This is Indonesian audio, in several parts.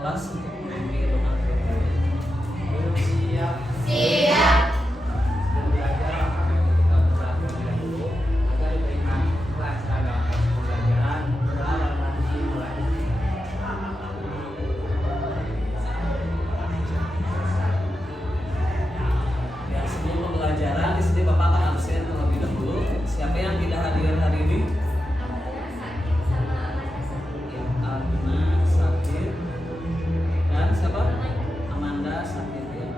kelas untuk memimpin materi. Siap. Siap. Sebelum belajar, maka kita berlatih terlebih dahulu agar diberikan kelas agama pembelajaran dalam nanti mulai. Ya, sebelum pembelajaran di sini Bapak akan absen terlebih dahulu. Siapa yang tidak hadir hari ini? Ya, Alvina sakit dan siapa? Amanda sakit ya.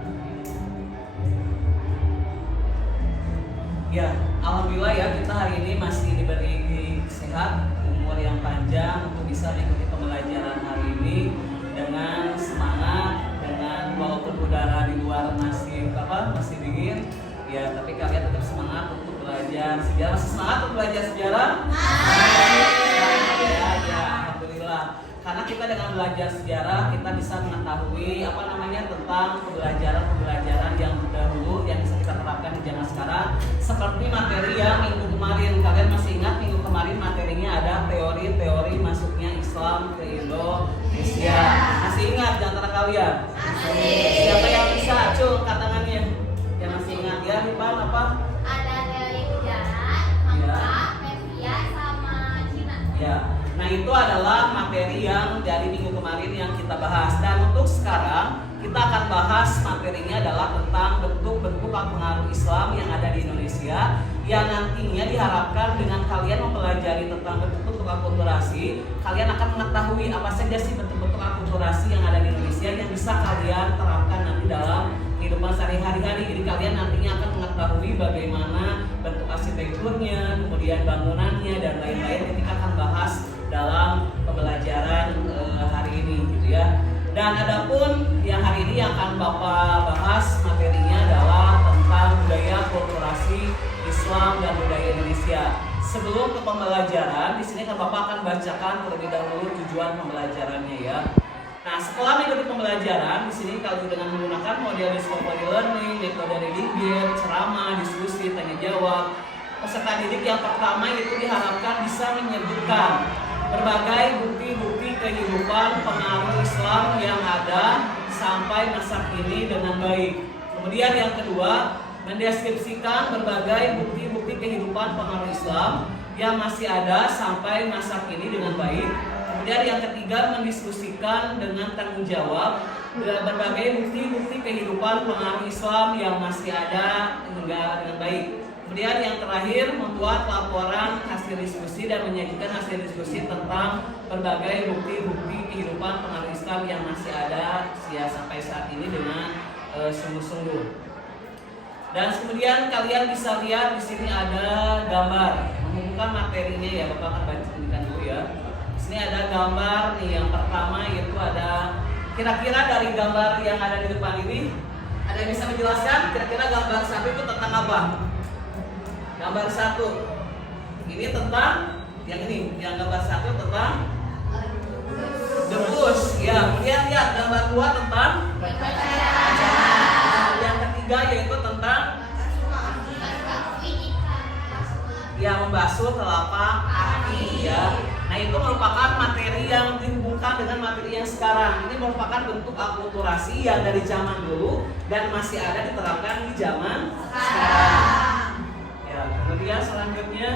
Ya, alhamdulillah ya kita hari ini masih diberi sehat, umur yang panjang untuk bisa mengikuti pembelajaran hari ini dengan semangat, dengan walaupun udara di luar masih dingin, ya tapi kalian tetap semangat untuk belajar sejarah. Masih semangat untuk belajar sejarah? Ya, alhamdulillah. Karena kita dengan belajar sejarah kita bisa mengetahui tentang pembelajaran yang terdahulu yang bisa kita terapkan di zaman sekarang. Seperti materi yang minggu kemarin, kalian masih ingat minggu kemarin materinya ada teori-teori masuknya Islam ke Indonesia. Masih ingat di antara kalian? Siapa yang bisa? Cung, tangannya. Yang masih ingat ya, Rifan apa? Ada teori ujaran, Mangka, Persia, sama Cina. Ya. Nah, itu adalah materi yang dari minggu kemarin yang kita bahas. Dan untuk sekarang kita akan bahas materinya adalah tentang bentuk-bentuk pengaruh Islam yang ada di Indonesia, yang nantinya diharapkan dengan kalian mempelajari tentang bentuk-bentuk akulturasi, kalian akan mengetahui apa saja sih bentuk-bentuk akulturasi yang ada di Indonesia yang bisa kalian terapkan nanti dalam kehidupan sehari-hari. Jadi kalian nantinya akan mengetahui bagaimana bentuk arsitekturnya, kemudian bangunannya dan lain-lain ketika akan bahas dalam pembelajaran hari ini gitu ya. Dan adapun yang hari ini yang akan Bapak bahas materinya adalah tentang budaya akulturasi Islam dan budaya Indonesia. Sebelum ke pembelajaran, di sini kan Bapak akan bacakan terlebih dahulu tujuan pembelajarannya ya. Nah, setelah mengikuti pembelajaran, di sini kalau dengan menggunakan model discovery learning, metode reading guide, ceramah, diskusi, tanya jawab, peserta didik yang pertama itu diharapkan bisa menyebutkan berbagai bukti-bukti kehidupan pengaruh Islam yang ada sampai masa kini dengan baik. Kemudian yang kedua, mendeskripsikan berbagai bukti-bukti kehidupan pengaruh Islam yang masih ada sampai masa kini dengan baik. Kemudian yang ketiga, mendiskusikan dengan tanggung jawab berbagai bukti-bukti kehidupan pengaruh Islam yang masih ada hingga dengan baik. Kemudian yang terakhir, membuat laporan hasil diskusi dan menyajikan hasil diskusi tentang berbagai bukti-bukti kehidupan pengaruh Islam yang masih ada sampai saat ini dengan sungguh-sungguh. Dan kemudian kalian bisa lihat di sini ada gambar, mengumpulkan materinya ya, Bapak akan bacakan dulu ya. Di sini ada gambar nih, yang pertama yaitu ada kira-kira dari gambar yang ada di depan ini, ada yang bisa menjelaskan kira-kira gambar satu itu tentang apa? Gambar satu ini tentang yang gambar satu tentang debus ya. Kemudian lihat gambar dua tentang yang ketiga yaitu tentang membasuh telapak kaki ya. Nah, itu merupakan materi yang dihubungkan dengan materi yang sekarang. Ini merupakan bentuk akulturasi yang dari zaman dulu dan masih ada diterapkan di zaman sekarang. Kemudian selanjutnya,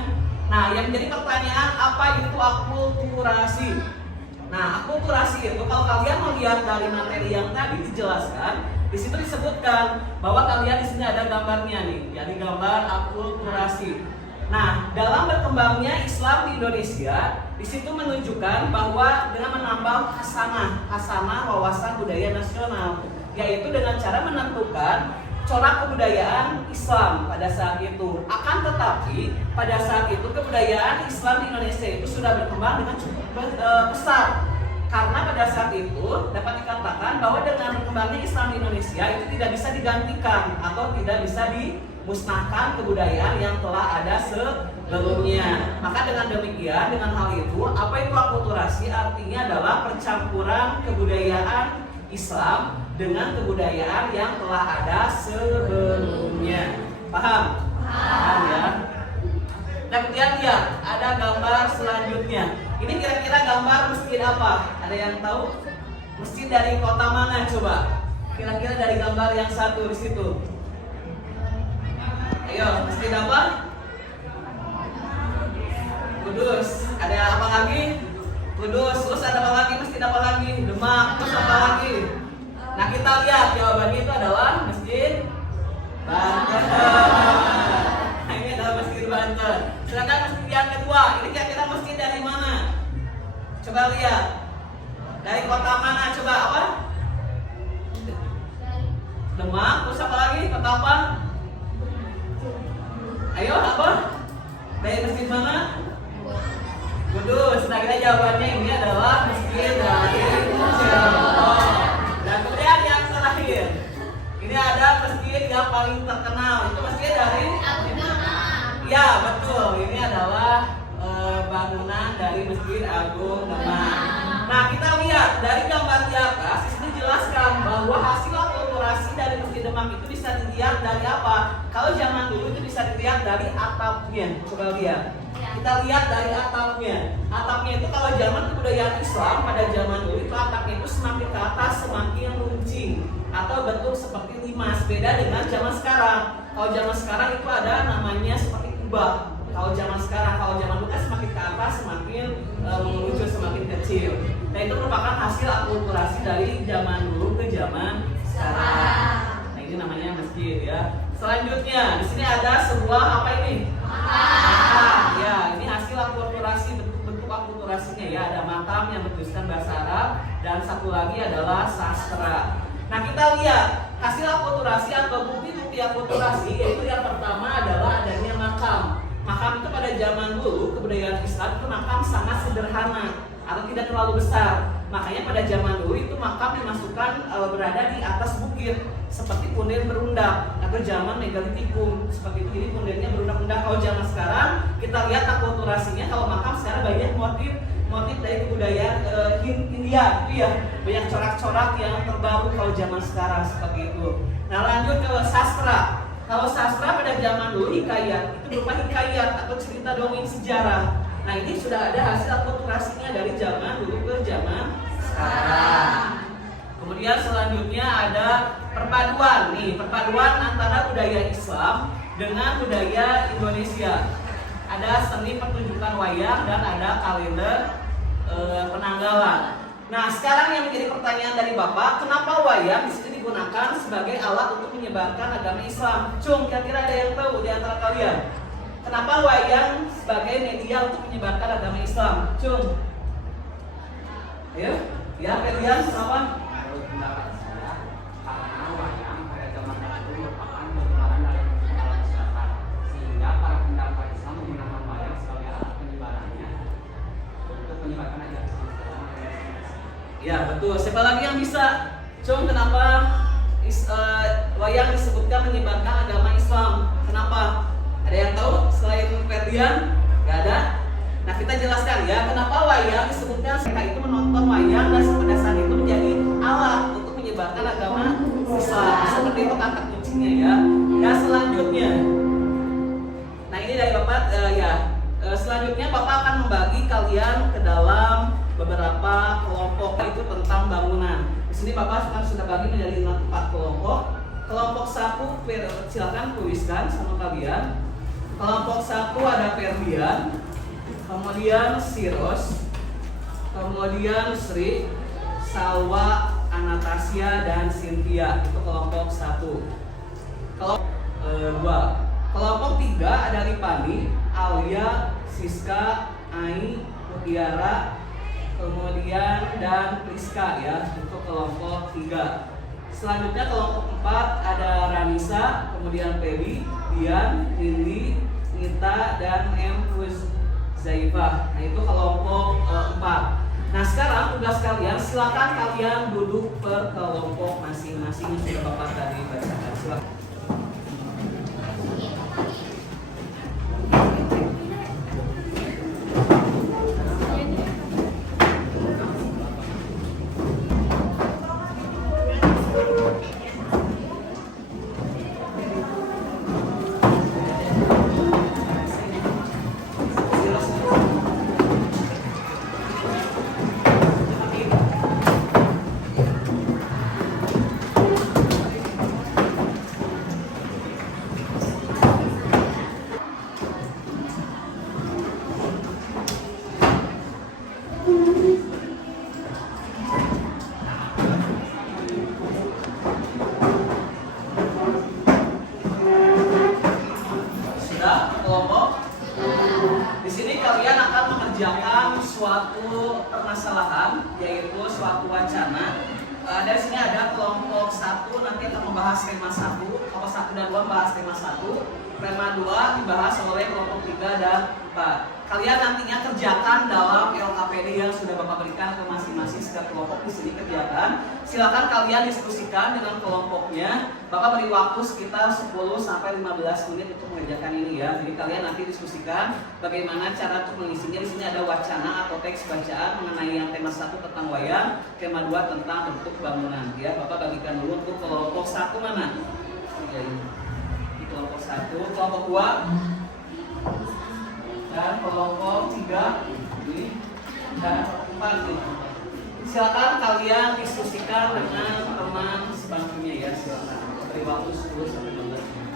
nah yang menjadi pertanyaan, apa itu akulturasi? Nah, akulturasi itu kalau kalian melihat dari materi yang tadi dijelaskan, di situ disebutkan bahwa kalian di sini ada gambarnya nih, jadi gambar akulturasi. Nah, dalam berkembangnya Islam di Indonesia, di situ menunjukkan bahwa dengan menambah hasanah wawasan budaya nasional, yaitu dengan cara menentukan corak kebudayaan Islam pada saat itu. Akan tetapi pada saat itu kebudayaan Islam di Indonesia itu sudah berkembang dengan cukup besar. Karena pada saat itu dapat dikatakan bahwa dengan berkembangnya Islam di Indonesia itu tidak bisa digantikan atau tidak bisa dimusnahkan kebudayaan yang telah ada sebelumnya. Maka dengan demikian, dengan hal itu, apa itu akulturasi? Artinya adalah percampuran kebudayaan Islam dengan kebudayaan yang telah ada sebelumnya. Paham? Paham ya? Nah, kemudian lihat ada gambar selanjutnya. Ini kira-kira gambar masjid apa? Ada yang tahu? Masjid dari kota mana coba? Kira-kira dari gambar yang satu di situ. Ayo, masjid apa? Kudus. Ada apa lagi? Kudus. Terus ada apa lagi? Masjid apa lagi? Demak. Terus apa lagi? Nah, kita lihat jawabannya itu adalah Masjid Banten. Nah, ini adalah Masjid Banten. Sedangkan masjid yang kedua, ini kira-kira masjid dari mana? Coba lihat. Dari kota mana? Coba apa? Demak. Terus apa lagi? Kota apa? Ayo, apa? Dari masjid mana? Kudus. Nah, kita jawabannya ini adalah masjid dari Cirebon. Dan kemudian yang terakhir, ini ada masjid yang paling terkenal. Itu masjid dari Ya, betul. Ini adalah bangunan dari Masjid Agung Demak. Nah, kita lihat dari gambar di atas, di sini dijelaskan bahwa hasil akulturasi dari Masjid Demak itu bisa dilihat dari apa? Kalau zaman dulu itu bisa dilihat dari atapnya. Coba lihat. Kita lihat dari atapnya. Atapnya itu kalau zaman kebudayaan Islam pada zaman dulu itu atapnya itu semakin ke atas semakin runcing atau bentuk seperti limas. Beda dengan zaman sekarang. Kalau zaman sekarang itu ada namanya seperti kubah. Kalau zaman sekarang, kalau zaman dulu kan semakin ke atas semakin mengerucut semakin kecil. Nah, itu merupakan hasil akulturasi dari zaman dulu ke zaman sekarang. Nah, ini namanya masjid ya. Selanjutnya, di sini ada sebuah apa ini? Makam. Ya, ini hasil akulturasi, bentuk-bentuk akulturasinya ya. Ada makam yang bertuliskan bahasa Arab dan satu lagi adalah sastra. Nah, kita lihat hasil akulturasi atau bukti-bukti akulturasi, yaitu yang pertama adalah adanya makam. Makam itu pada zaman dulu kebudayaan Islam itu makam sangat sederhana atau tidak terlalu besar. Makanya pada zaman dulu itu makam dimasukkan berada di atas bukit seperti punden berundak atau zaman megalitikum seperti itu. Jadi pundennya berundak-undak. Kalau zaman sekarang kita lihat akulturasinya, kalau makam sekarang banyak motif dari kebudayaan India itu ya, banyak corak-corak yang terbaru kalau zaman sekarang seperti itu. Nah, lanjut ke sastra. Kalau sastra pada zaman dulu hikayat itu berupa hikayat atau cerita dongeng sejarah. Nah, ini sudah ada hasil akulturasinya dari zaman dulu ke zaman sekarang. Kemudian selanjutnya ada perpaduan nih, perpaduan antara budaya Islam dengan budaya Indonesia. Ada seni pertunjukan wayang dan ada kalender penanggalan. Nah, sekarang yang menjadi pertanyaan dari Bapak, kenapa wayang di sini digunakan sebagai alat untuk menyebarkan agama Islam? Cung, kira-kira ada yang tahu di antara kalian? Kenapa wayang sebagai media untuk menyebarkan agama Islam? Cung. Ayo, ya, kalian kenapa? Menurut pendapat saya, karena wayang pada zaman itu merupakan penyebaran dari masyarakat masyarakat, sehingga para pendapat Islam menggunakan wayang sebagai alat penyebarannya untuk menyebarkan ajaran Islam. Ya, betul. Siapa lagi yang bisa? Cung, kenapa wayang disebutkan menyebarkan agama Islam? Kenapa? Ada yang tahu selain Ferdian? Gak ada? Nah, kita jelaskan ya, kenapa wayang disebutkan mereka itu menonton wayang dan pada saat itu menjadi alat untuk menyebarkan agama Islam. Seperti itu kata kuncinya ya. Dan selanjutnya, nah ini dari Bapak selanjutnya Bapak akan membagi kalian ke dalam beberapa kelompok itu tentang bangunan. Di sini Bapak sudah bagi menjadi 4 kelompok. Kelompok 1 silakan tuliskan sama kalian. Kelompok 1 ada Ferdian, kemudian Siros, kemudian Sri, Salwa, Anastasia, dan Cynthia. Itu kelompok 1. Kelompok 2. Kelompok 3 ada Ripani, Alia, Siska, Ai, Mutiara, kemudian dan Priska ya. Untuk kelompok 3. Selanjutnya kelompok 4 ada Ranisa, kemudian Feby, Dian, Rindi, Nita, dan M. Zaifah. Nah, itu kelompok 4. Nah, sekarang tugas kalian, silakan kalian duduk per kelompok masing-masing yang sudah Bapak tadi bacakan. Silakan. membahas tema 1, kelompok 1 dan 2 membahas tema 1, tema 2 dibahas oleh kelompok 3 dan 4. Kalian nantinya kerjakan dalam LKPD yang sudah Bapak berikan ke masing-masing setiap kelompok di sini kerjakan. Silakan kalian diskusikan dengan kelompoknya. Bapak beri waktu sekitar 10 sampai 15 menit untuk mengerjakan ini ya. Jadi kalian nanti diskusikan bagaimana cara untuk mengisinya. Di sini ada wacana atau teks bacaan mengenai yang tema 1 tentang wayang, tema 2 tentang bentuk bangunan ya. Bapak bagikan dulu untuk kelompok 1 mana? Di kelompok 1, kelompok 2 dan kelompok 3 ini dan 4 nih. Silakan kalian diskusikan dengan teman sebangkunya ya. Silakan beri waktu 10 sampai 15 menit.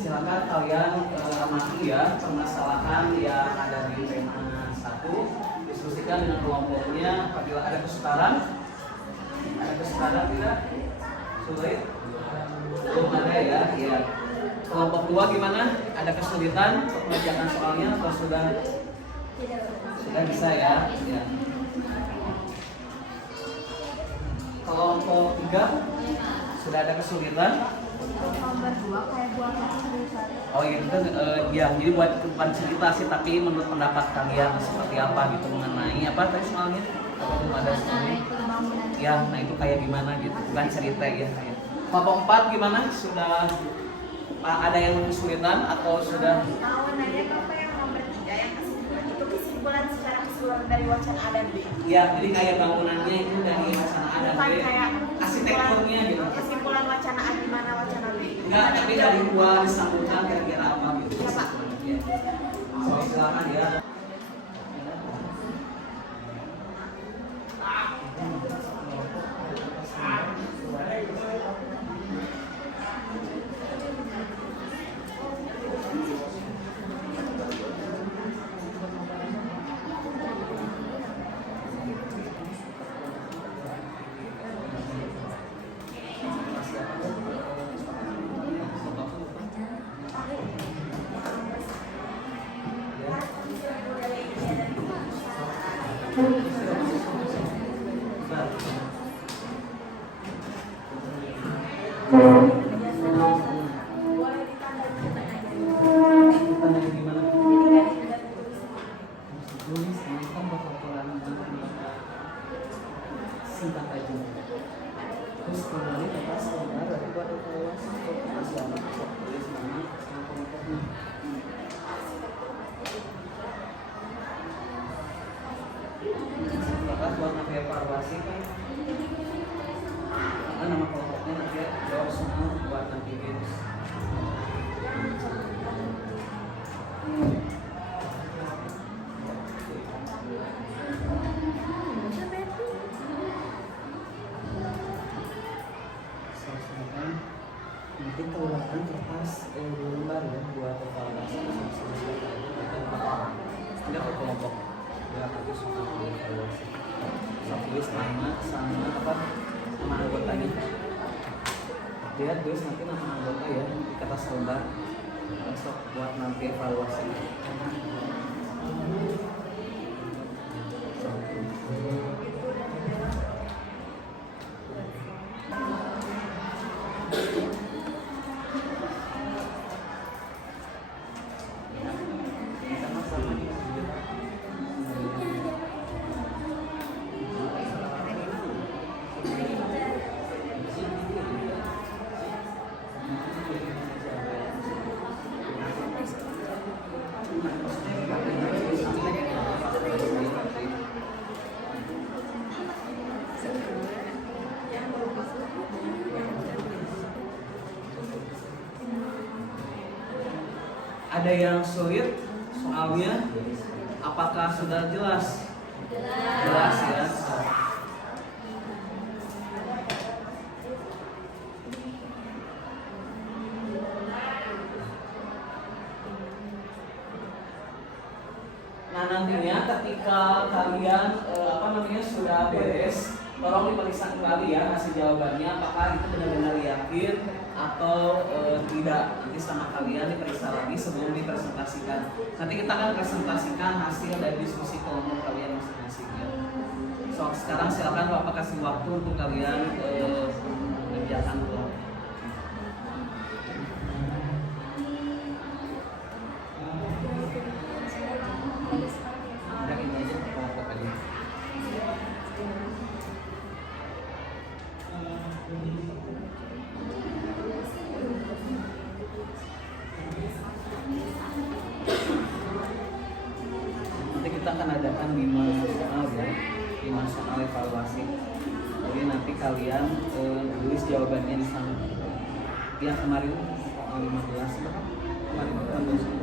Silakan kalian amati ya permasalahan yang ada di tema 1, diskusikan dengan kelompoknya. Apabila ada kesukaran tidak? Sulit? Belum ada ya? Iya. Kelompok 2 gimana? Ada kesulitan untuk mengerjakan soalnya atau sudah bisa ya? Iya. Kelompok 3 sudah ada kesulitan? Nomor 2 kayak buat Oh itu kan ya, jadi bukan cerita sih, tapi menurut pendapat kalian seperti apa gitu mengenai apa tadi soalnya? Belum ada soalnya. Ya, nah itu kayak gimana gitu, bukan cerita ya kayak. Kelompok 4 gimana? Sudah ada yang kesulitan atau sudah? Mau nanya ke apa yang nomor 3 yang kesimpulan itu kesimpulan secara keseluruhan dari wacana A dan B. Ya, jadi kayak bangunannya itu dari wacana A dan B, Bukan kayak arsitekturnya gitu. Kesimpulan wacana A gimana wacana B? Enggak, tapi dari dua disambungkan kira-kira apa gitu. Iya, Pak. Ya. So, silakan ya. Nanti keluarkan kertas lembar ya buat evaluasi tidak ke kelompok ya aku suka evaluasi tulis nama sama apa nama anggotanya lihat tulis nanti nama anggota ya di kertas lembar besok buat nanti evaluasi. Ada yang sulit soalnya, apakah sudah jelas? Jelas ya. Nah nantinya ketika kalian sudah beres, tolong diperiksa kembali ya hasil jawabannya apakah itu benar-benar yakin atau tidak. Nanti sama kalian diperiksa lagi sebelum dipresentasikan. Nanti kita akan presentasikan hasil dari diskusi kelompok kalian masing-masing ya. So sekarang silakan Bapak kasih waktu untuk kalian mengerjakan kelompok. Kita akan adakan 5 soal ya, 5 soal evaluasi. Jadi nanti kalian tulis jawabannya di sana. Yang kemarin soal 15 kemarin bukan dosen.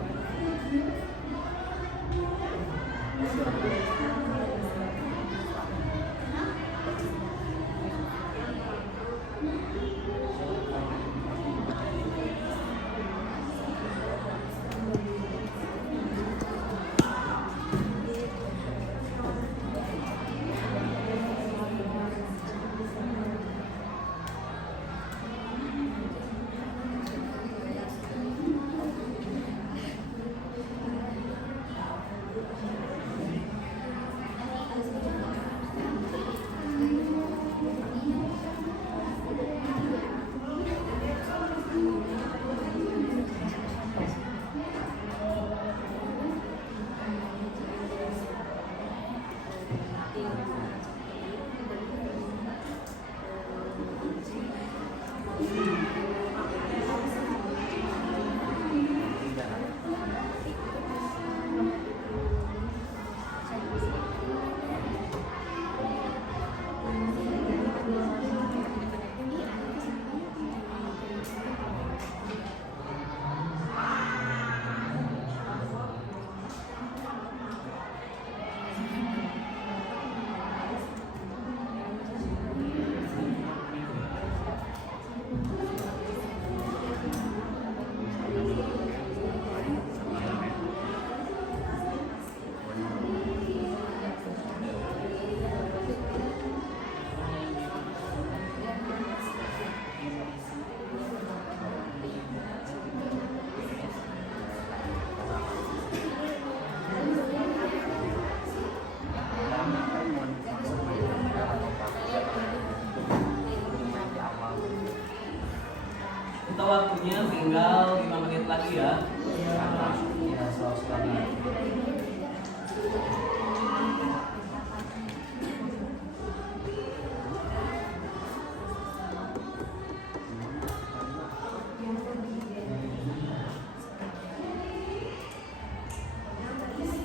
Kita waktunya tinggal 5 menit lagi ya. Ya, selamat.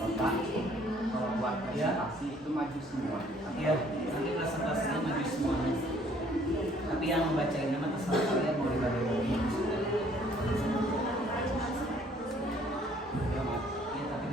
Bapak, kalau buat presentasi itu maju semua. Iya, nanti presentasinya maju semuanya. Tapi yang membacain nama terserah kalian mau dibaca lagi. Ya, tapi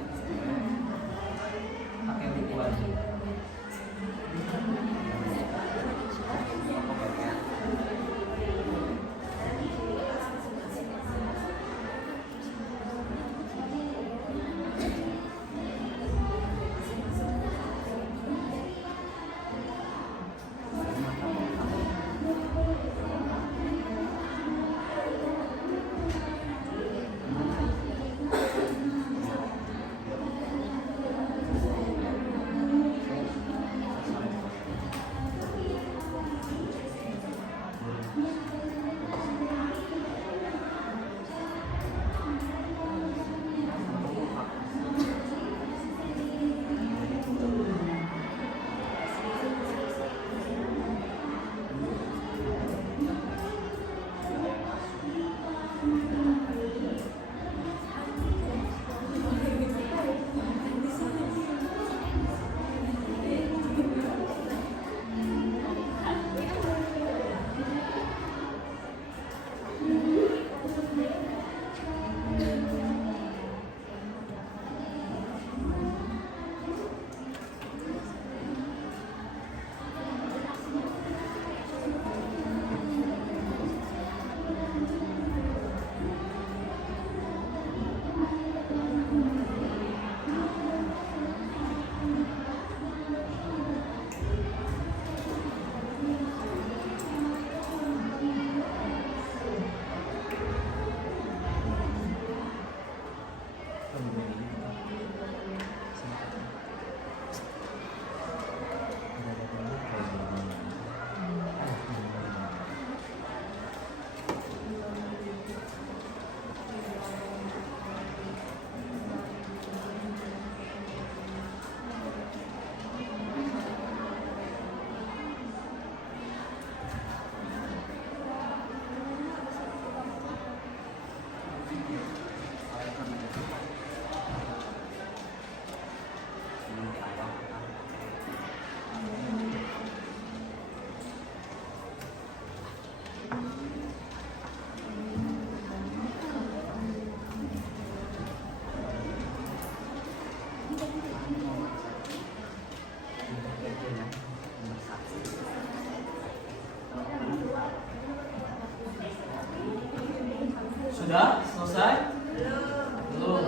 Sudah selesai? Belum. Belum.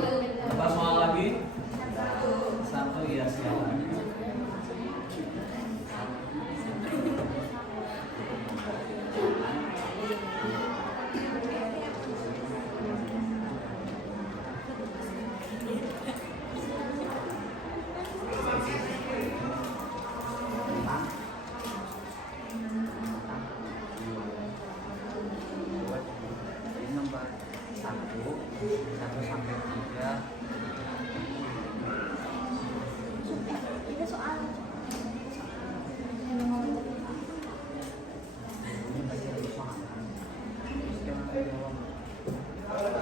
Berapa soal lagi? Satu ya, silakan. Jadi nomor 1 sampai 3. Itu soal. Ini baca dulu soalnya. Terus kita jawab. Satu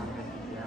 sampai tiga.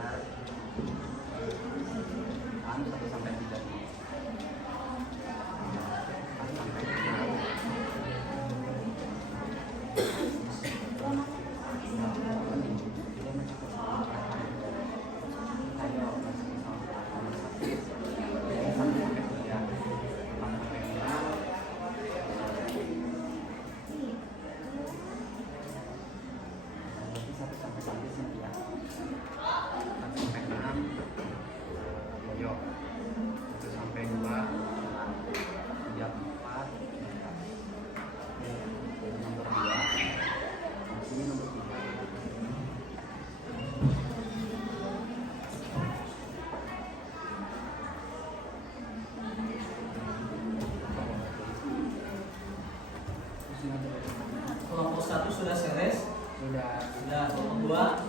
Kelompok 1 sudah seres? Sudah. Sudah. Kelompok 2?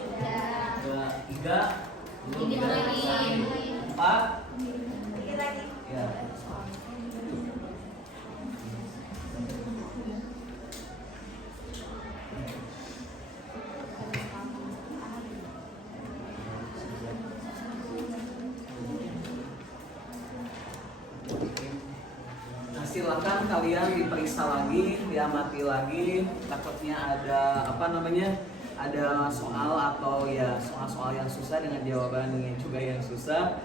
Sudah. 3? Belum. Ini lagi. 4? Ini lagi. Ya. Nah, silakan kalian diperiksa lagi, diamati lagi. Takutnya ada ada soal atau ya soal-soal yang susah dengan jawaban yang juga yang susah.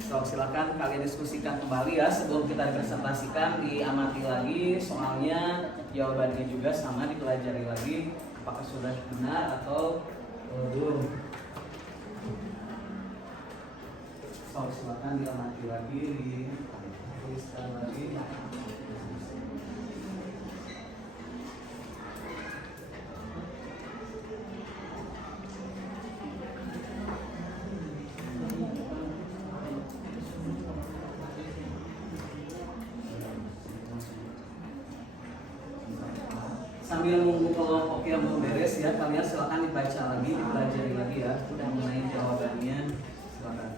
So, silakan kalian diskusikan kembali ya sebelum kita presentasikan, diamati lagi soalnya, jawabannya juga sama, dipelajari lagi apakah sudah benar atau belum. So, silakan diamati lagi, dituliskan lagi. Sambil nunggu kelompok yang belum beres ya, kalian silakan dibaca lagi, dipelajari lagi ya, udah mengenai jawabannya. Silakan.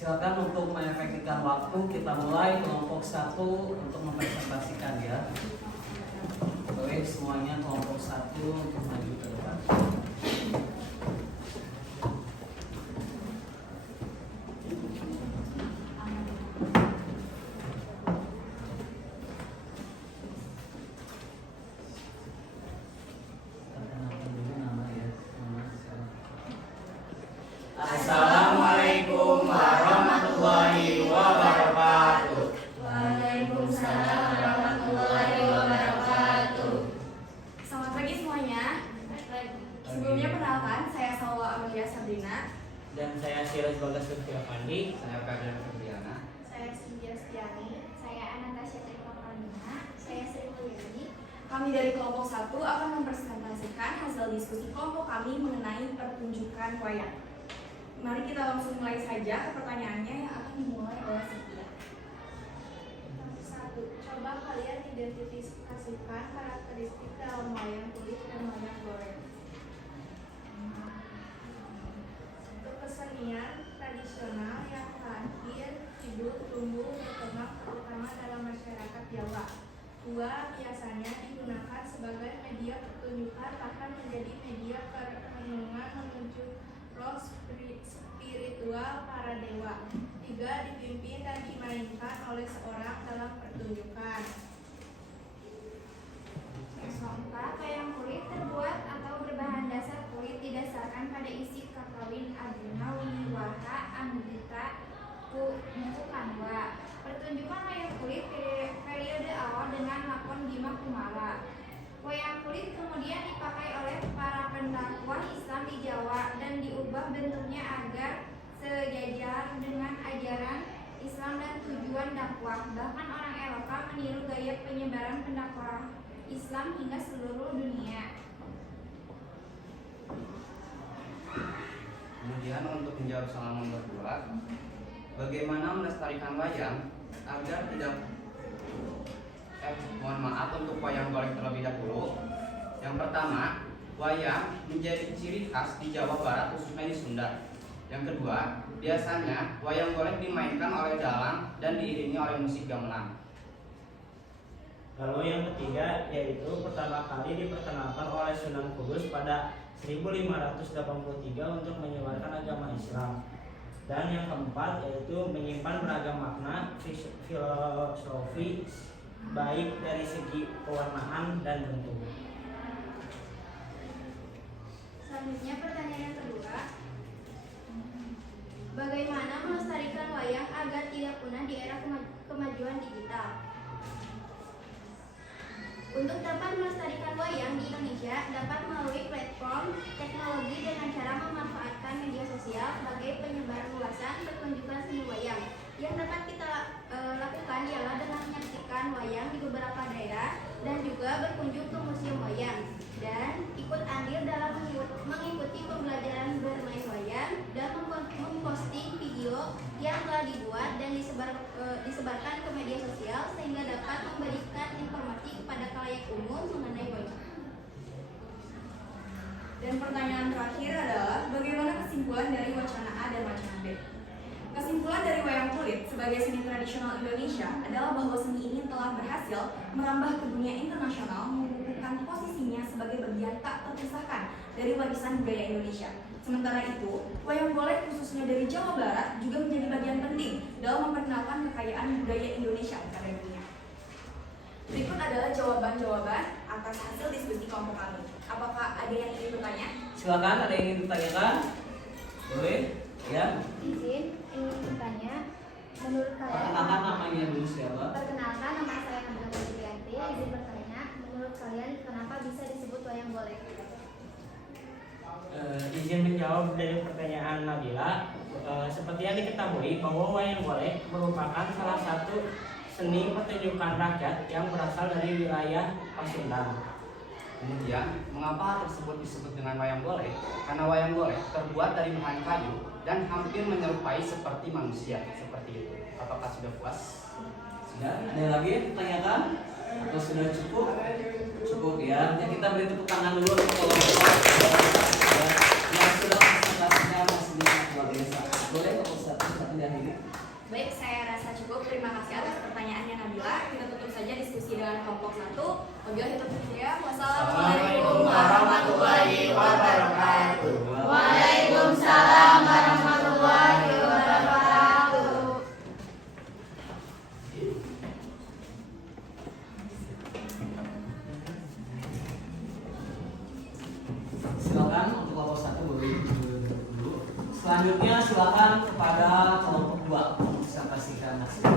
Silakan untuk mengefektifkan waktu, kita mulai kelompok 1 untuk mempresentasikan ya. Baik, semuanya kelompok 1 untuk maju ke depan. Assalamualaikum warahmatullahi wabarakatuh. Waalaikumsalam warahmatullahi wabarakatuh. Selamat pagi semuanya. Sebelumnya perkenalkan, saya Salwa Amelia Sabrina. Dan saya Siraj Bagas Firfirafandi. Saya Ferdinand Febriana. Saya Cynthia Stiani. Saya Anastasia Tripakalina. Saya Sri Mulyani. Kami dari kelompok 1 akan mempresentasikan hasil diskusi kelompok kami mengenai pertunjukan wayang. Mari kita langsung mulai saja ke pertanyaannya yang akan dimulai oleh Cynthia. 1. Coba kalian identifikasikan karakteristik dalam wayang kulit dan wayang golek. Untuk kesenian tradisional yang lahir, hidup, tumbuh, berkembang terutama dalam masyarakat Jawa. 2. Biasanya digunakan sebagai media pertunjukan bahkan menjadi media perenungan menuju roh spiritual para dewa. 3. Dipimpin dan dimainkan oleh seorang dalam pertunjukan. Yang keempat, wayang kulit terbuat atau berbahan dasar kulit didasarkan pada isi kakawin Arjuna Wiwaha Anggita Mukanwa. Pertunjukan wayang kulit periode awal dengan lakon Bima Kumara. Wayang kulit kemudian dipakai oleh para pendakwah Islam di Jawa dan diubah bentuknya agar sejajar dengan ajaran Islam dan tujuan dakwah. Bahkan orang Eropa meniru gaya penyebaran pendakwah Islam hingga seluruh dunia. Kemudian untuk menjawab soal nomor 2, bagaimana melestarikan wayang agar tidak mohon maaf untuk wayang golek terlebih dahulu. Yang pertama, wayang menjadi ciri khas di Jawa Barat khususnya di Sunda. Yang kedua, biasanya wayang golek dimainkan oleh dalang dan diiringi oleh musik gamelan. Lalu yang ketiga yaitu pertama kali diperkenalkan oleh Sunan Kudus pada 1583 untuk menyebarkan agama Islam. Dan yang keempat yaitu menyimpan beragam makna filosofi baik dari segi pewarnaan dan bentuk. Selanjutnya pertanyaan yang kedua. Bagaimana melestarikan wayang agar tidak punah di era kemajuan digital? Untuk dapat melestarikan wayang di Indonesia dapat melalui platform teknologi dengan cara memanfaatkan media sosial sebagai penyebar luasan pertunjukan seni wayang. Yang dapat kita lakukan ialah dengan menyaksikan wayang di beberapa daerah dan juga berkunjung ke museum wayang dan ikut andil dalam mengikuti pembelajaran bermain wayang dan memposting video yang telah dibuat dan disebarkan ke media sosial sehingga dapat memberikan informasi kepada khalayak umum mengenai wayang. Dan pertanyaan terakhir adalah bagaimana kesimpulan dari wacana A dan wacana B? Kesimpulan dari wayang kulit sebagai seni tradisional Indonesia adalah bahwa seni ini telah berhasil merambah ke dunia internasional, mengukuhkan posisinya sebagai bagian tak terpisahkan dari warisan budaya Indonesia. Sementara itu, wayang golek khususnya dari Jawa Barat juga menjadi bagian penting dalam memperkenalkan kekayaan budaya Indonesia kepada dunia. Berikut adalah jawaban-jawaban atas hasil diskusi kelompok kami. Apakah ada yang ingin bertanya? Silakan, ada yang ingin ditanyakan? Boleh? Ya. Izin ingin bertanya, menurut kalian Perkenalkan namanya dulu siapa? Perkenalkan, nama saya Nabila Putriyanti. Izin bertanya, menurut kalian kenapa bisa disebut wayang golek? Izin menjawab dari pertanyaan Nabila. Seperti yang diketahui bahwa wayang golek merupakan salah satu seni pertunjukan rakyat yang berasal dari wilayah Pasundan. Kemudian, mengapa hal tersebut disebut dengan wayang golek? Karena wayang golek terbuat dari bahan kayu dan hampir menyerupai seperti manusia, seperti itu. Apakah sudah puas? Sudah? Ada lagi yang ditanyakan? Atau sudah cukup? Cukup ya. Ya, kita beri tepuk tangan dulu untuk kelompok yang sudah presentasinya masih luar biasa. Boleh Pak Ustadz diakhiri? Baik, saya rasa cukup. Terima kasih atas pertanyaannya Nabila. Kita tutup saja diskusi dengan kelompok 1. Wabillahi taufiq hidayah. Wassalamualaikum warahmatullahi wabarakatuh. Waalaikumsalam warahmatullahi wabarakatuh. Silakan untuk kelompok 1. Selanjutnya silakan kepada kelompok 2 bisa pastikan hasil.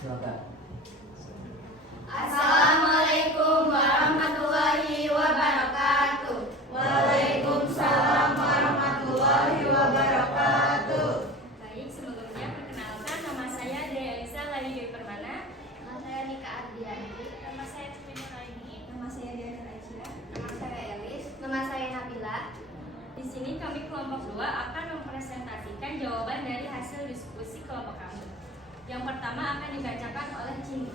Silakan. Assalamualaikum warahmatullahi wabarakatuh. Waalaikumsalam warahmatullahi wabarakatuh. Baik, sebelumnya perkenalkan nama saya Dea Elisa Layu Dewi Permana. Nama saya Nika Ardianti. Nama saya Timin Nuraini. Nama saya Diana Aisyah. Nama saya Elis. Nama saya Nabila. Di sini kami kelompok 2 akan mempresentasikan jawaban dari hasil diskusi kelompok kami. Yang pertama akan dibacakan oleh Cindy.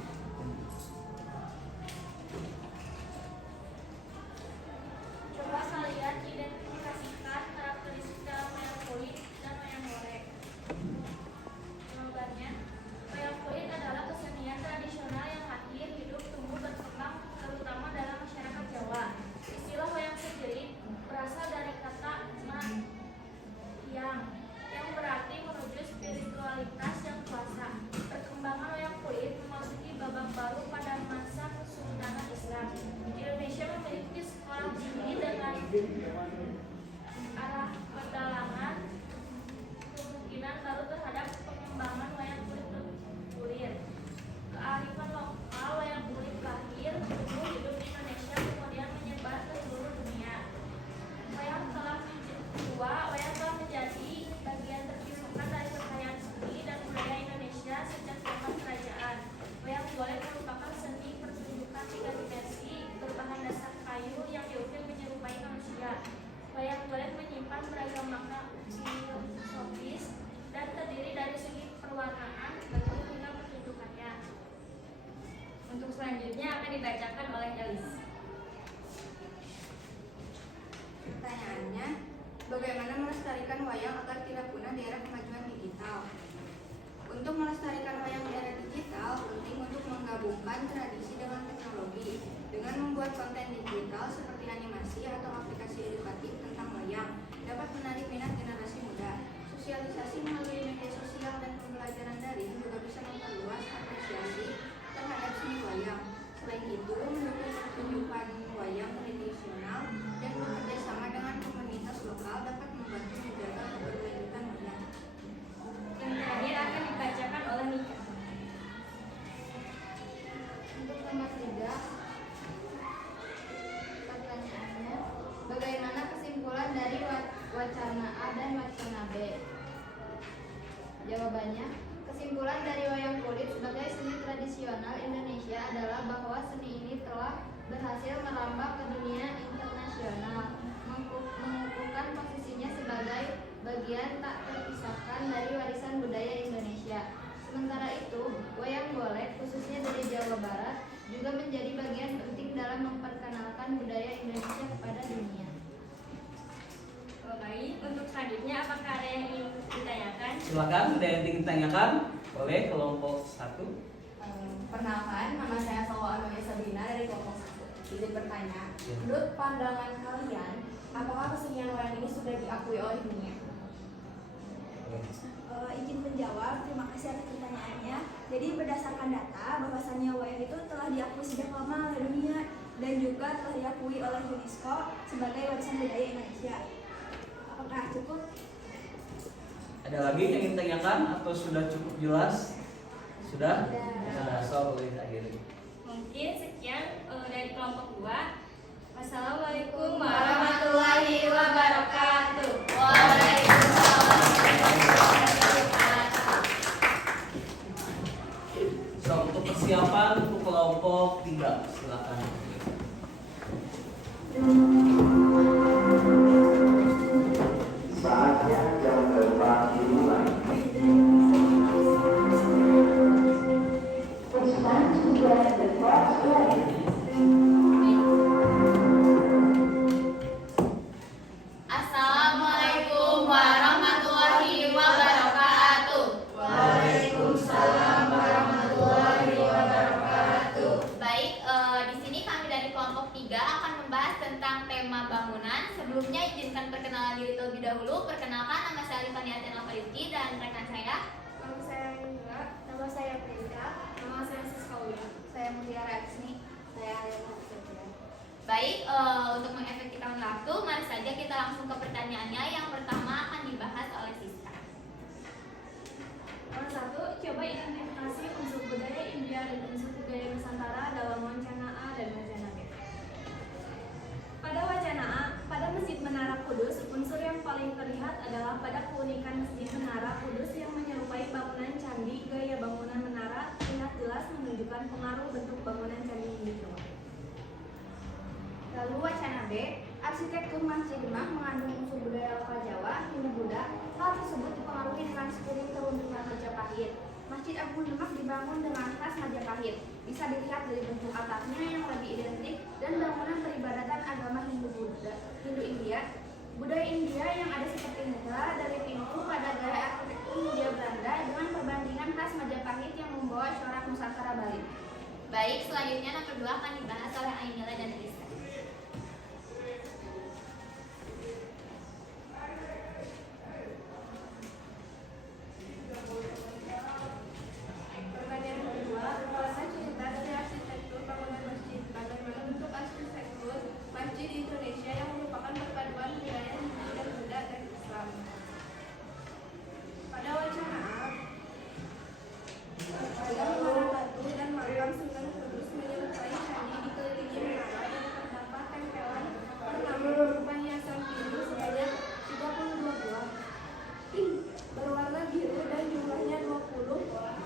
Coba kalian identifikasikan karakteristik dalam wayang kulit dan wayang golek. Jawabannya, wayang kulit adalah kesenian tradisional yang lahir, hidup, tumbuh, berkembang, terutama dalam masyarakat Jawa. Istilah wayang sendiri berasal dari kata yang berarti menuju spiritualitas yang kuasa. Perkembangan wayang kulit memasuki babak baru pada masa Kesultanan Islam. Indonesia memiliki sekolah tinggi dengan arah perdalangan kemungkinan baru terhadap pengembangan wayang kulit. Kearifan lokal wayang kulit lahir, tumbuh, hidup di Indonesia kemudian menyebar ke seluruh dunia. Wayang telah menjadi bagian terpisahkan dari kekayaan seni dan budaya Indonesia sejak zaman kerajaan. Wayang golek merupakan seni pertunjukan 3 dimensi berbahan dasar kayu yang diukir menyerupai manusia. Wayang golek menyimpan beragam makna filosofis dan terdiri dari segi perwarnaan, bentuk hingga pertunjukannya. Untuk selanjutnya akan dibacakan oleh Elis. Pertanyaannya, bagaimana melestarikan wayang agar tidak punah di era kemajuan digital? Untuk melestarikan wayang di era digital, penting untuk menggabungkan tradisi dengan teknologi dengan membuat konten digital seperti animasi atau aplikasi edukatif tentang wayang dapat menarik minat generasi muda. Sosialisasi melalui media sosial dan pembelajaran daring juga bisa memperluas apresiasi terhadap seni wayang. Selain itu, mendukung pertunjukan wayang tradisional dan bekerja sama dengan komunitas lokal dapat membantu menjaga keberlanjutan wayang. Yang terakhir akan dibacakan oleh Nika. Untuk nomor 3, pertanyaannya, bagaimana kesimpulan dari wacana A dan wacana B? Jawabannya, kesimpulan dari wayang kulit sebagai seni tradisional Indonesia adalah bahwa seni ini telah berhasil merambah ke dunia internasional, mengukuhkan posisinya sebagai bagian tak terpisahkan dari warisan budaya Indonesia. Sementara itu, wayang golek khususnya dari Jawa Barat juga menjadi bagian penting dalam memperkenalkan budaya Indonesia kepada dunia. Baik, untuk selanjutnya apakah ada yang ingin ditanyakan? Silakan ada yang ingin ditanyakan oleh kelompok 1. Perkenalkan, nama saya Salwa Anoya Sabrina dari kelompok 1. Izin bertanya, Ya. menurut pandangan kalian, apakah kesenian wayang ini sudah diakui oleh dunia? Izin menjawab, terima kasih atas pertanyaannya. Jadi berdasarkan data, bahwasannya wayang itu telah diakui sejak lama oleh dunia dan juga telah diakui oleh UNESCO sebagai warisan budaya Indonesia. Apakah cukup? Ada lagi yang ingin ditanyakan atau sudah cukup jelas? Sudah? Sudah, so boleh akhiri. Mungkin sekian dari kelompok 2. Wassalamualaikum Warahmatullahi wabarakatuh. So, untuk persiapan untuk kelompok 3, silakan. Saatnya jam terbang dimulai. It's time to get the first ready. Assalamualaikum warahmatullahi wabarakatuh. Waalaikumsalam warahmatullahi wabarakatuh. Baik, di sini kami dari kelompok 3 akan membahas tentang tema bangunan. Sebelumnya izinkan perkenalan diri terlebih dahulu. Perkenalkan, nama saya Alifani Atian Alfayuti dan rekan saya. Nama saya Mila. Nama saya Prida. Nama saya Siskaula. Saya Mutiara Aksni. Saya Ayana Setia. Baik, untuk mengefektifkan waktu, mari saja kita langsung ke pertanyaannya. Yang pertama akan dibahas oleh Siska. Nomor 1, coba identifikasi unsur budaya India dan unsur budaya Nusantara dalam wacana A dan wacana B. Pada wacana A, pada Masjid Menara Kudus, unsur yang paling terlihat adalah pada keunikan Masjid Menara Kudus yang menyerupai bangunan candi. Gaya bangunan menara terlihat jelas menunjukkan pengaruh bentuk bangunan candi di Jawa. Lalu wacana B, arsitektur Masjid Demak mengandung unsur budaya lokal Jawa, Hindu-Buddha. Hal tersebut dipengaruhi dengan spirit keruntuhan Majapahit. Masjid Agung Demak dibangun dengan khas Majapahit. Bisa dilihat dari bentuk atapnya yang lebih identik dan bangunan peribadatan agama Hindu-India. Budaya India yang ada seperti muka dari pintu pada gaya arsitektur Hindia Belanda dengan perbandingan khas Majapahit yang membawa corak Nusantara Bali. Baik, selanjutnya nomor 2 akan dibahas oleh Ainila dan Rizka. Pertanyaan kedua, bagaimana cerita dari arsitektur bangunan masjid? Bagaimana bentuk arsitektur masjid di Indonesia yang merupakan perpaduan budaya Hindu dan Buddha dan Islam? Pada wacana A, ada menara batu dan makam Sunan Kudus menyerupai candi dikelilingi menara yang terdapat tempelan ornamen berupa hiasan biru sebanyak 32 buah berwarna biru dan jumlahnya 20,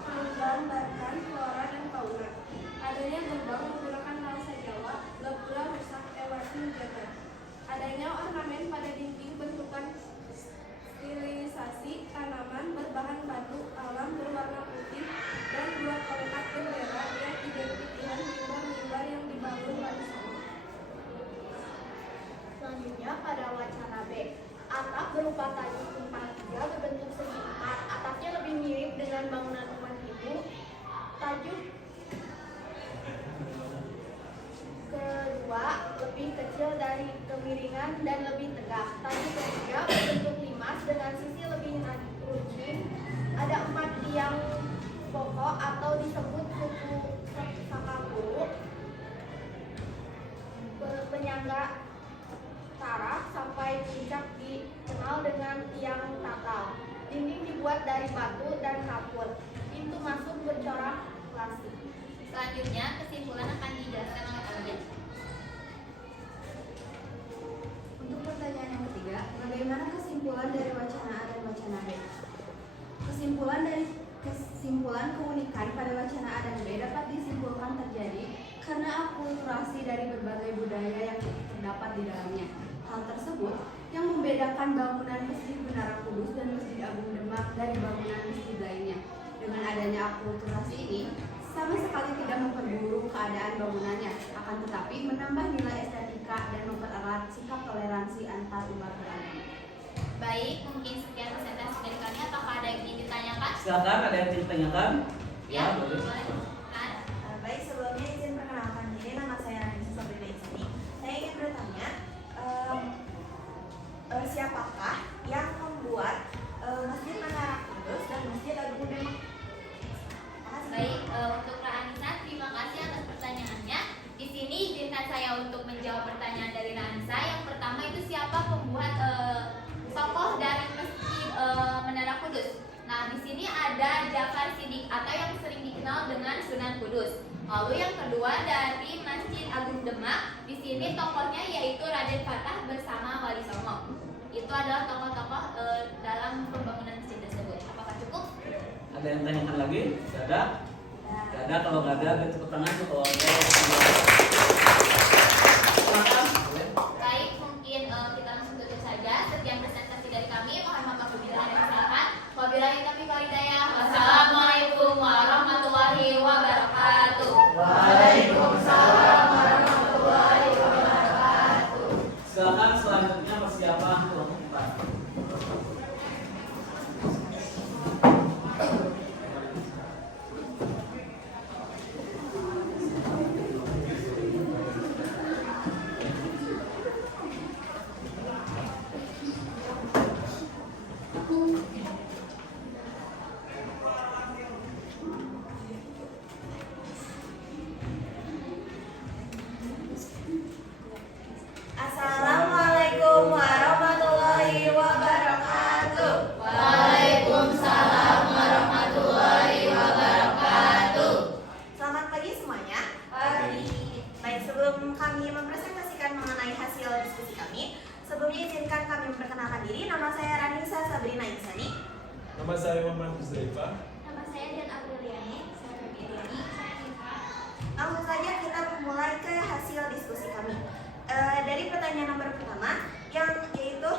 menggambarkan flora dan fauna. Adanya gerbang menggunakan bahasa Jawa, gapura rusak ewati menjaga. Adanya ornamen pada dinding bentukan stilisasi tanaman berbahan batu alam berwarna putih dan 2 kotak bendera yang identik dengan mimbar-mimbar yang dibangun Wali Songo. Selanjutnya pada wacana B, atap berupa tajuk tumpang tiga berbentuk segi empat. Atapnya lebih mirip dengan bangunan umat Hindu. Tajuk kedua lebih kecil dari kemiringan dan lebih tegak. Tajuk ketiga berbentuk limas dengan sisi lebih runcing. Ada 4 tiang pokok atau disebut suku Sakakuru. Penyangga taraf sampai puncak dikenal dengan tiang tatal. Dinding dibuat dari batu dan kapur. Pintu masuk bercorak klasik. Selanjutnya, kesimpulan akan dijelaskan oleh Alien. Untuk pertanyaan yang ketiga, bagaimana kesimpulan dari wacana A dan wacana B? Kesimpulan keunikan pada wacana A dan B dapat disimpulkan terjadi karena akulturasi dari berbagai budaya yang terdapat di dalamnya. Hal tersebut yang membedakan bangunan Masjid Menara Kudus dan Masjid Agung Demak dari bangunan masjid lainnya. Dengan adanya akulturasi ini, sama sekali tidak memperburuk keadaan bangunannya, akan tetapi menambah nilai estetika dan mempererat sikap toleransi antar umat beragama. Baik, mungkin sekian presentasi dari kami. Apakah ada yang ingin ditanyakan? Silakan, ada yang ingin ditanyakan? Ya, boleh. Kan? Baik, sebelumnya izin perkenalkan diri, nama saya Ranisa Sabrina Isni. Saya ingin bertanya, siapakah yang membuat Masjid Menara Kudus dan Masjid Agung Demak? Baik, untuk Kak Anissa, terima kasih atas pertanyaannya. Di sini izinkan saya untuk menjawab pertanyaan dari Anissa. Yang pertama itu siapa pembuat tokoh dari Masjid Menara Kudus? Nah, di sini ada Jafar Siddiq atau yang sering dikenal dengan Sunan Kudus. Lalu yang kedua dari Masjid Agung Demak, di sini tokohnya yaitu Raden Fatah bersama Wali Songo. Itu adalah tokoh-tokoh dalam pembangunan masjid tersebut. Apakah cukup? Ada yang tanyakan lagi? Tidak ada? Tidak ada. Kalau nggak ada, tepuk tangan. Kalau ada, silakan. Baik, mungkin kita langsung tutup saja. Sekian presentasi dari kami. Mohon maaf apabila ada kesalahan. Wabillahi taufiq wal hidayah. Wassalamualaikum warahmatullahi wabarakatuh. Waalaikumsalam warahmatullahi wabarakatuh. Silakan selanjutnya persiapan kelompok 4. Sebelum kami mempresentasikan mengenai hasil diskusi kami, sebelumnya izinkan kami memperkenalkan diri. Nama saya Ranisa Sabrina Insani. Nama saya Muhammad Huzaifa. Nama saya Dian Apriliani. Saya Febriani. Saya Nisa. Langsung saja kita mulai ke hasil diskusi kami. Dari pertanyaan nomor pertama, yaitu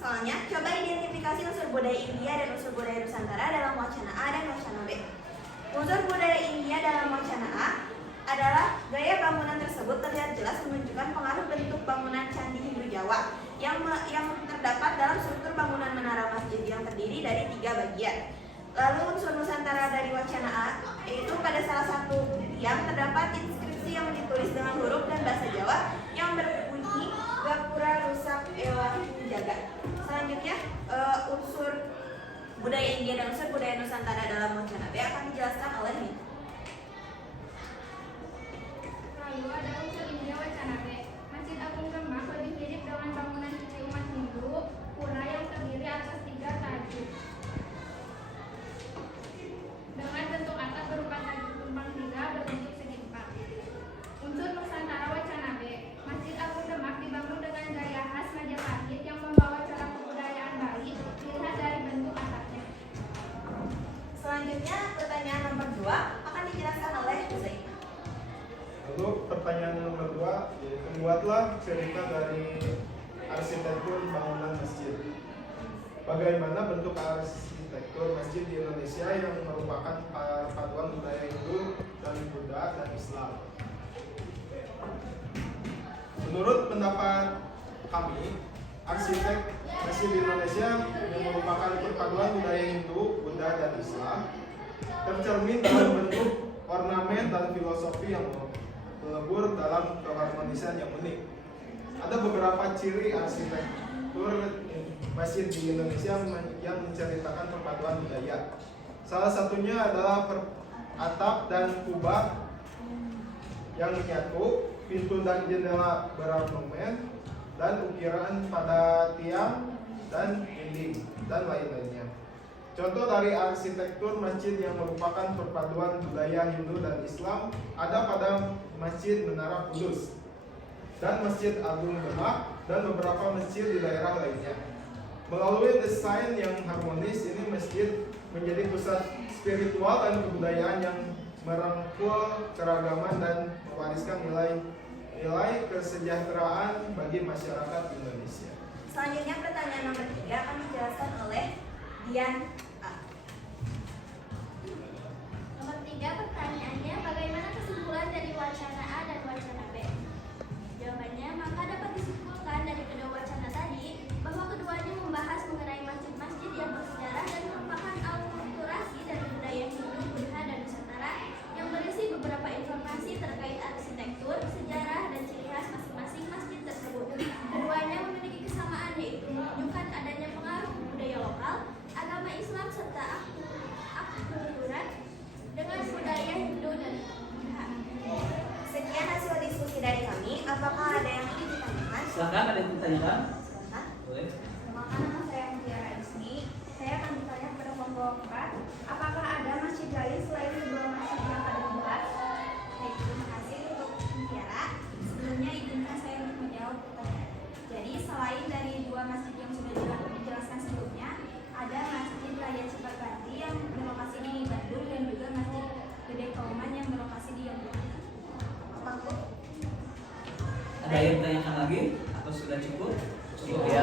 soalnya, coba identifikasi unsur budaya India dan unsur budaya Nusantara dalam wacana A dan wacana B. Unsur budaya India dalam wacana A adalah gaya bangunan tersebut terlihat jelas menunjukkan pengaruh bentuk bangunan Candi Hindu Jawa yang terdapat dalam struktur bangunan menara masjid yang terdiri dari 3 bagian. Lalu unsur Nusantara dari wacana A yaitu pada salah satu tiang terdapat inskripsi yang ditulis dengan huruf dan bahasa Jawa yang berbunyi Gapura Rusak Ewa Jagat. Selanjutnya unsur budaya India dan unsur budaya Nusantara dalam wacana B akan dijelaskan oleh Nita. Lalu ada unsur India wacana B. Masjid Agung Demak lebih mirip dengan bangunan suci umat Hindu, pura yang terdiri atas 3 tajud. Dengan bentuk atap berupa tajud tumpang 3 berbentuk segi 4. Unsur Nusantara wacana B. Masjid Agung Demak dibangun dengan gaya khas Majapahit yang membawa corak kebudayaan Bali dilihat dari bentuk atapnya. Selanjutnya pertanyaan nomor 2 akan dijelaskan oleh Huzaifa. Lalu pertanyaan nomor 2 yaitu buatlah cerita dari arsitektur bangunan masjid. Bagaimana bentuk arsitektur masjid di Indonesia yang merupakan perpaduan budaya Hindu dan Buddha dan Islam? Menurut pendapat kami, arsitek masjid di Indonesia yang merupakan perpaduan budaya Hindu, Buddha dan Islam tercermin dalam bentuk ornamen dan filosofi yang melebur dalam keharmonisan yang unik. Ada beberapa ciri arsitektur masjid di Indonesia yang menceritakan perpaduan budaya. Salah satunya adalah atap dan kubah yang menyatu, pintu dan jendela berornamen, dan ukiran pada tiang dan dinding, dan lain-lainnya. Contoh dari arsitektur masjid yang merupakan perpaduan budaya Hindu dan Islam ada pada Masjid Menara Kudus dan Masjid Agung Demak dan beberapa masjid di daerah lainnya. Melalui desain yang harmonis ini masjid menjadi pusat spiritual dan kebudayaan yang merangkul keragaman dan mewariskan nilai kesejahteraan bagi masyarakat Indonesia. Selanjutnya pertanyaan nomor 3 akan dijelaskan oleh Dian. Nomor 3 pertanyaannya, bagaimana kesimpulan dari wacana A dan wacana B? Jawabannya, maka dapat disimpulkan dari kedua wacana tadi bahwa keduanya membahas mengenai masjid-masjid yang bersejarah dan merupakan akulturasi dari budaya Hindu, Buddha, dan Nusantara yang berisi beberapa informasi terkait arsitektur, sejarah, dan ciri khas masing-masing masjid tersebut. Keduanya memiliki kesamaan yaitu menunjukkan adanya pengaruh budaya lokal, agama Islam, serta akulturan dengan budaya Hindu dan Buddha. Sekian hasil diskusi dari kami. Apakah ada yang ingin ditanyakan? Silakan, ada yang ditanyakan? Silakan. Boleh. Perkenalkan, nama saya Mutiara Isni. Saya akan bertanya kepada kelompok 4, apakah ada masjid lain selain kedua masjid yang ada dibahas? Baik, terima kasih untuk Mutiara. Sebelumnya izinkan saya untuk menjawab pertanyaan. Jadi selain dari 2 masjid yang sudah dijelaskan sebelumnya, ada Masjid Raya Cipaganti yang berlokasi di Bandung dan juga Masjid Gede Kauman yang berlokasi di Yogyakarta. Ada yang ditanyakan lagi atau sudah cukup? Cukup ya.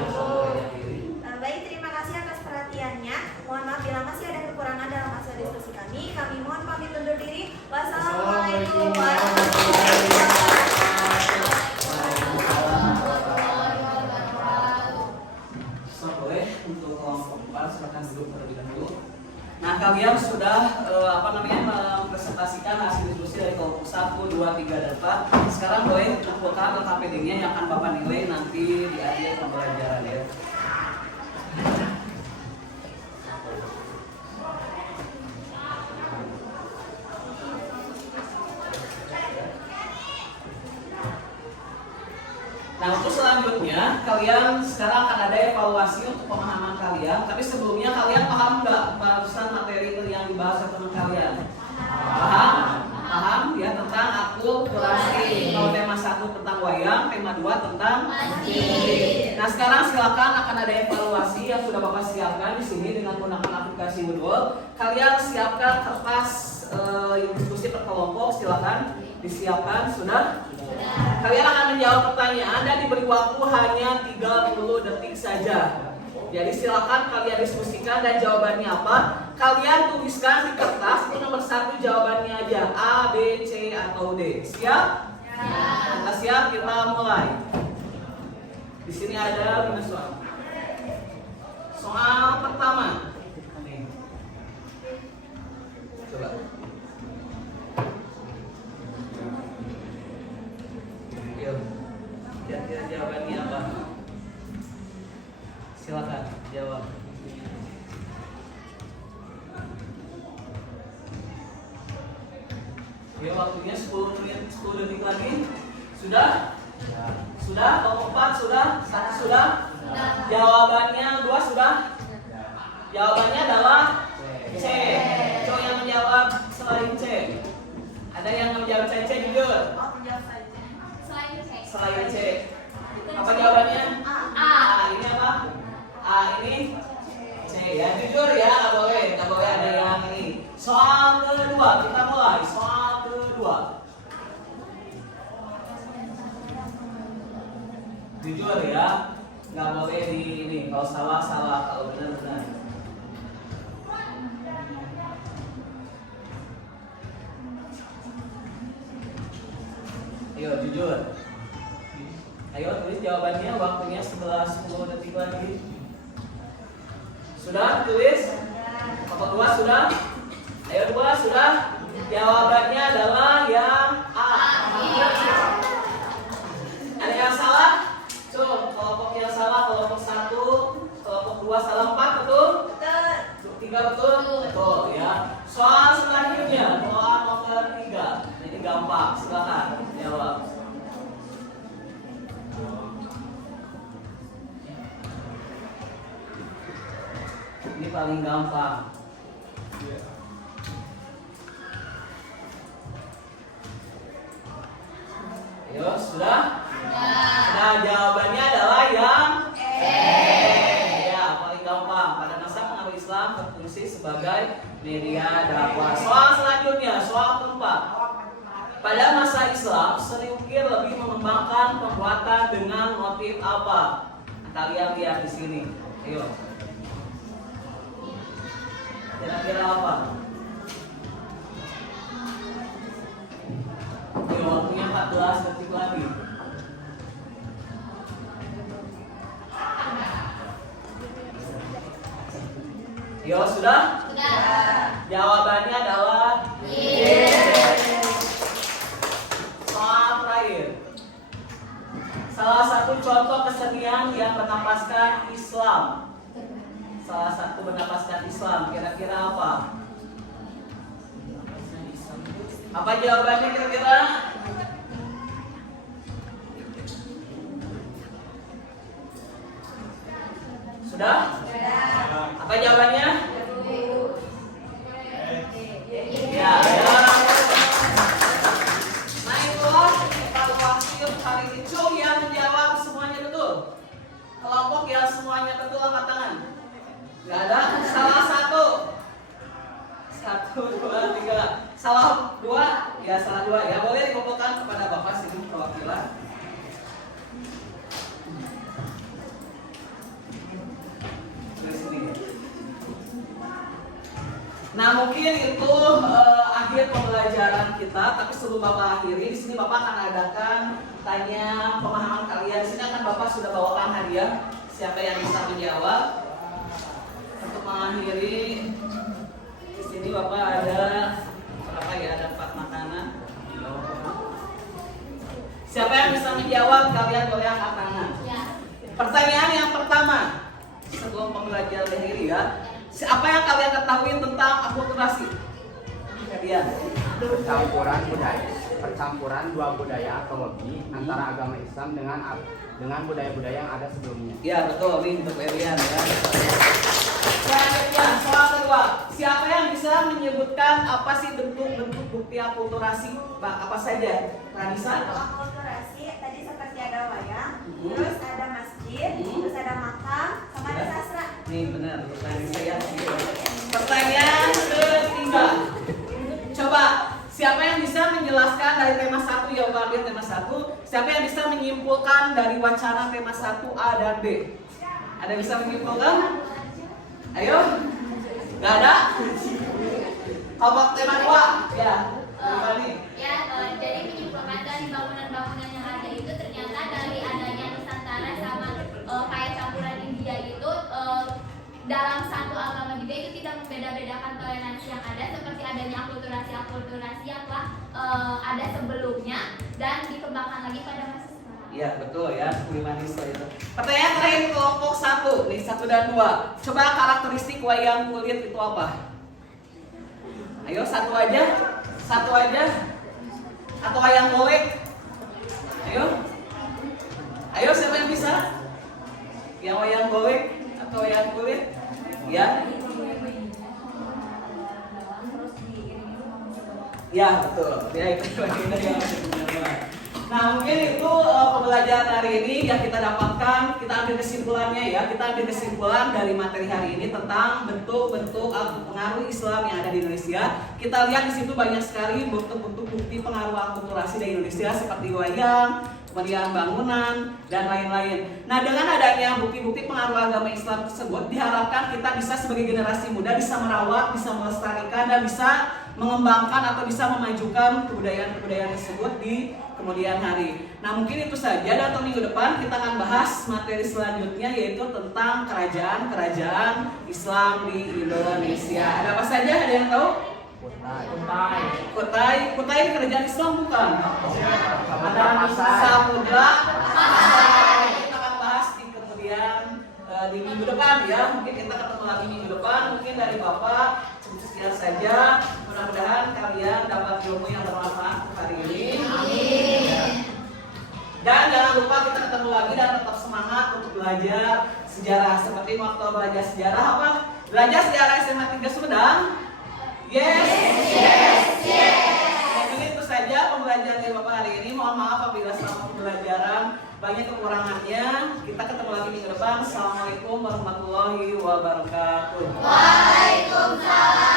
Baik, terima kasih atas perhatiannya. Mohon maaf bila masih ada kekurangan dalam hasil diskusi kami. Kami mohon pamit undur diri. Wassalamualaikum warahmatullahi wabarakatuh. Boleh untuk kelompok 4 silakan duduk terlebih dahulu. Nah, kalian sudah mempresentasikan hasil diskusi dari kelompok 1, 2, 3, dan 4. Sekarang boleh kuota LKPD-nya yang akan Bapak nilai nanti di akhir pembelajaran ya. Nah, untuk selanjutnya kalian sekarang akan ada evaluasi untuk pemahaman kalian. Tapi sebelumnya kalian paham nggak barusan materi yang dibahas oleh teman kalian? Paham? Paham ya tentang akulturasi. Kalau tema 1 tentang wayang, tema 2 tentang masjid. Nah, sekarang silakan akan ada evaluasi yang sudah Bapak siapkan di sini dengan menggunakan aplikasi Moodle. Kalian siapkan kertas diskusi per kelompok, silakan disiapkan. Sudah? Kalian akan menjawab pertanyaan dan diberi waktu hanya 30 detik saja. Jadi silakan kalian diskusikan dan jawabannya apa. Kalian tuliskan di kertas itu nomor 1 jawabannya aja, A, B, C atau D. Siap? Kita siap, kita mulai. Di sini ada 5 soal. Soal pertama. Coba. Yuk. Kira-kira jawabannya apa? Silakan jawab. Oke, waktunya 10 menit, 10 detik lagi. Sudah? Sudah? Kelompok 4 sudah? 1 sudah? Jawabannya 2 sudah? Jawabannya adalah C. Coba yang menjawab selain C. Ada yang menjawab C, jujur. Selain C. Apa jawabannya? A. Ini apa? A ini C ya, jujur ya, nggak boleh ada yang ini. Soal kedua, kita mulai. Soal kedua. Jujur ya, nggak boleh di ini. Kalau salah, kalau benar. Ayo jujur. Ayo tulis jawabannya, waktunya 10 detik lagi. Sudah tulis? Kelompok 2 sudah? Ayo 2 sudah? Jawabannya adalah yang A. Ada yang salah? Kelompok yang salah, kelompok 1, kelompok 2 salah, 4 betul? Betul. 3 betul? Betul ya. Soal selanjutnya, soal nomor 3. Ini gampang, silakan jawab. Ini paling gampang. Ayo, sudah? Nah, jawabannya adalah yang E. Ya, paling gampang. Pada masa pengaruh Islam berfungsi sebagai media dakwah. Soal selanjutnya, soal keempat. Pada masa Islam, seni ukir lebih mengembangkan pembuatan dengan motif apa? Kalian lihat di sini. Ayo. Kira-kira apa? Ayo, waktunya 14 detik lagi. Yo, sudah? Sudah. Jawabannya adalah soal terakhir. Salah satu contoh kesenian yang bernapaskan Islam. Salah satu bernapaskan Islam, kira-kira apa? Apa jawabannya kira-kira? Sudah? Apa jawabannya? Ya, nah itulah evaluasi untuk hari ini. Yang menjawab semuanya betul. Kelompok yang semuanya betul angkat tangan. Gak ada, salah 1. 1, 2, 3. Salah 2, ya salah 2. Ya boleh dikumpulkan kepada Bapak sini perwakilan. Nah mungkin itu akhir pembelajaran kita. Tapi sebelum Bapak akhiri, di sini Bapak akan adakan tanya pemahaman kalian. Di sini akan Bapak sudah bawakan hadiah. Siapa yang bisa menjawab? Untuk mengakhiri, di sini Bapak ada berapa ya? Ada 4 makanan. Siapa yang bisa menjawab? Kalian boleh angkat tangan. Pertanyaan yang pertama sebelum pembelajaran diakhiri ya. Apa yang kalian ketahui tentang akulturasi? Kalian? Percampuran dua budaya atau lebih antara agama Islam dengan budaya-budaya yang ada sebelumnya. Ya betul, ini untuk Elian ya. Selanjutnya, soal kedua. Siapa yang bisa menyebutkan apa sih bentuk-bentuk bukti akulturasi? Bang, apa saja? Ranisa? Untuk akulturasi tadi seperti ada wayang, terus ada masjid, terus ada makam, sama ada sastra. Nih benar, Ranisa ya. Pertanyaan ketiga. Coba, siapa yang bisa menjelaskan dari tema 1 ya, ambil tema 1. Siapa yang bisa menyimpulkan dari wacana tema 1 A dan B? Ada yang bisa menyimpulkan? Ayo. Gak ada? Kalau tema 2, ya. Jadi menyimpulkan dari bangunan-bangunan yang ada itu ternyata dari adanya Nusantara sama kayak campuran India itu dalam satu agama juga itu tidak membeda-bedakan toleransi yang ada, seperti adanya akulturasi yang telah ada sebelumnya dan dikembangkan lagi pada masa sekarang. Iya betul ya, humanisme itu. Pertanyaan terakhir kelompok 1, nih 1 dan 2. Coba karakteristik wayang kulit itu apa? Ayo satu aja. Atau wayang golek? Ayo siapa yang bisa? Yang wayang golek atau wayang kulit? Ya. Ya betul. Ya itu yang nah mungkin itu pembelajaran hari ini yang kita dapatkan, kita ambil kesimpulannya ya. Kita ambil kesimpulan dari materi hari ini tentang bentuk-bentuk pengaruh Islam yang ada di Indonesia. Kita lihat di situ banyak sekali bentuk-bentuk bukti pengaruh akulturasi di Indonesia seperti wayang, kemudian bangunan dan lain-lain. Nah dengan adanya bukti-bukti pengaruh agama Islam tersebut, diharapkan kita bisa sebagai generasi muda bisa merawat, bisa melestarikan dan bisa mengembangkan atau bisa memajukan kebudayaan-kebudayaan tersebut di kemudian hari. Nah mungkin itu saja, dan untuk minggu depan kita akan bahas materi selanjutnya yaitu tentang kerajaan-kerajaan Islam di Indonesia. Ada apa saja? Ada yang tahu? Kutai kerajaan Islam bukan? Ada Samudra. Kita akan bahas di kemudian di minggu depan ya. Mungkin kita ketemu lagi minggu depan. Mungkin dari Bapak sekian saja. Mudah-mudahan kalian dapat ilmu yang bermanfaat hari ini. Dan jangan lupa kita ketemu lagi dan tetap semangat untuk belajar sejarah. Seperti waktu belajar sejarah apa? Belajar sejarah SMA 3 Sumedang? Yes. Jadi itu saja pembelajaran dari Bapak hari ini. Mohon maaf apabila selama pembelajaran banyak kekurangannya. Kita ketemu lagi minggu depan. Assalamualaikum warahmatullahi wabarakatuh. Waalaikumsalam.